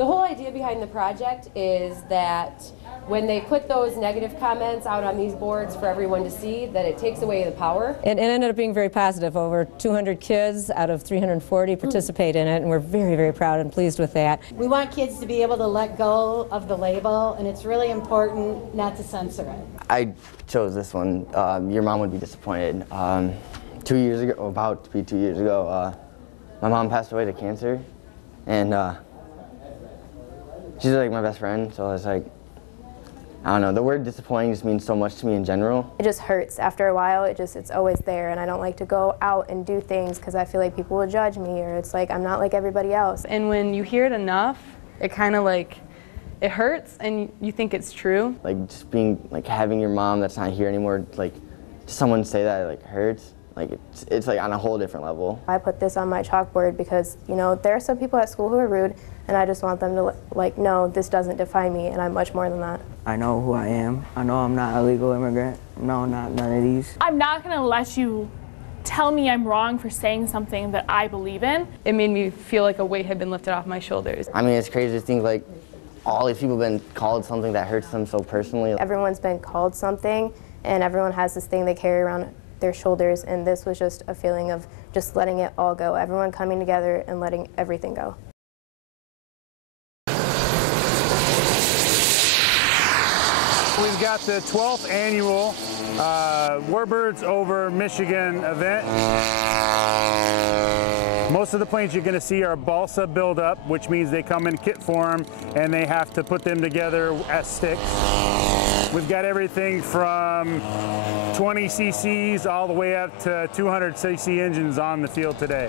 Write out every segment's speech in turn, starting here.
The whole idea behind the project is that when they put those negative comments out on these boards for everyone to see, that it takes away the power. It ended up being very positive. Over 200 kids out of 340 participate in it, and we're very, very proud and pleased with that. We want kids to be able to let go of the label, and it's really important not to censor it. I chose this one. Your mom would be disappointed. 2 years ago, about to be 2 years ago, my mom passed away to cancer, and she's like my best friend, so it's like, I don't know, the word disappointing just means so much to me in general. It just hurts after a while. It's always there, and I don't like to go out and do things because I feel like people will judge me, or it's like I'm not like everybody else. And when you hear it enough, it kind of like, it hurts and you think it's true. Like just being, like having your mom that's not here anymore, like someone say that, like hurts. Like it's like on a whole different level. I put this on my chalkboard because, you know, there are some people at school who are rude, and I just want them to, like, no, this doesn't define me, and I'm much more than that. I know who I am. I know I'm not a legal immigrant. No, not none of these. I'm not going to let you tell me I'm wrong for saying something that I believe in. It made me feel like a weight had been lifted off my shoulders. I mean, it's crazy to think like all these people have been called something that hurts them so personally. Everyone's been called something, and everyone has this thing they carry around their shoulders, and this was just a feeling of just letting it all go. Everyone coming together and letting everything go. We've got the 12th annual Warbirds over Michigan event. Most of the planes you're going to see are balsa build-up, which means they come in kit form and they have to put them together as sticks. We've got everything from 20 cc's all the way up to 200 cc engines on the field today.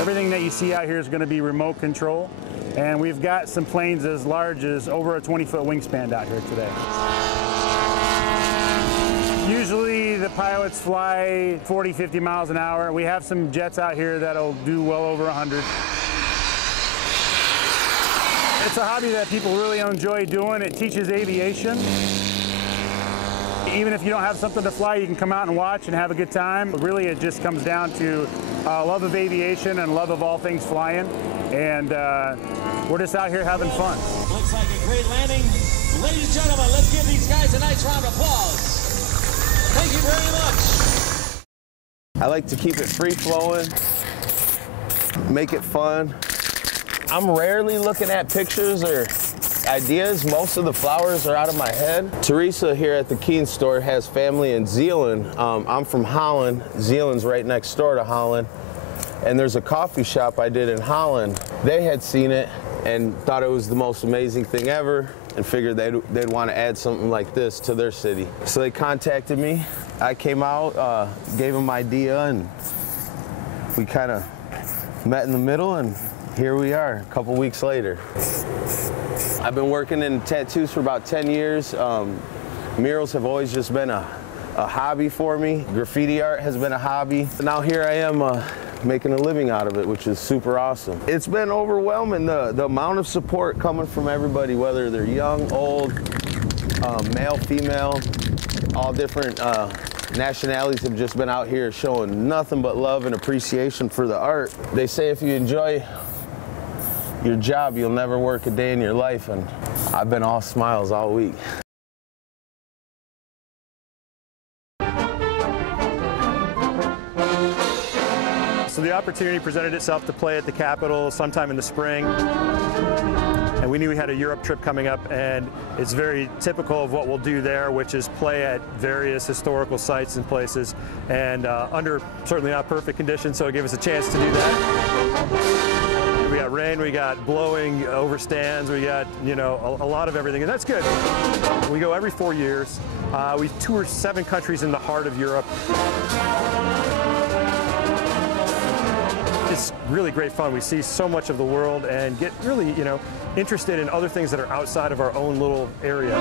Everything that you see out here is going to be remote control, and we've got some planes as large as over a 20-foot wingspan out here today. Usually the pilots fly 40, 50 miles an hour. We have some jets out here that'll do well over 100. It's a hobby that people really enjoy doing. It teaches aviation. Even if you don't have something to fly, you can come out and watch and have a good time. But really, it just comes down to love of aviation and love of all things flying. And we're just out here having fun. Looks like a great landing. Ladies and gentlemen, let's give these guys a nice round of applause. Thank you very much. I like to keep it free-flowing, make it fun. I'm rarely looking at pictures or ideas. Most of the flowers are out of my head. Teresa here at the Keen store has family in Zeeland. I'm from Holland. Zeeland's right next door to Holland. And there's a coffee shop I did in Holland. They had seen it and thought it was the most amazing thing ever and figured they'd want to add something like this to their city. So they contacted me. I came out, gave them my idea, and we kind of met in the middle, and here we are a couple weeks later. I've been working in tattoos for about 10 years. Murals have always just been a hobby for me. Graffiti art has been a hobby. Now here I am making a living out of it, which is super awesome. It's been overwhelming, the amount of support coming from everybody, whether they're young, old, male, female, all different nationalities have just been out here showing nothing but love and appreciation for the art. They say if you enjoy your job, you'll never work a day in your life, and I've been all smiles all week. So the opportunity presented itself to play at the Capitol sometime in the spring. And we knew we had a Europe trip coming up, and it's very typical of what we'll do there, which is play at various historical sites and places, and under certainly not perfect conditions, so it gave us a chance to do that. We got rain, we got blowing overstands, we got, you know, a lot of everything, and that's good. We go every 4 years. We tour 7 countries in the heart of Europe. It's really great fun. We see so much of the world and get really, you know, interested in other things that are outside of our own little area.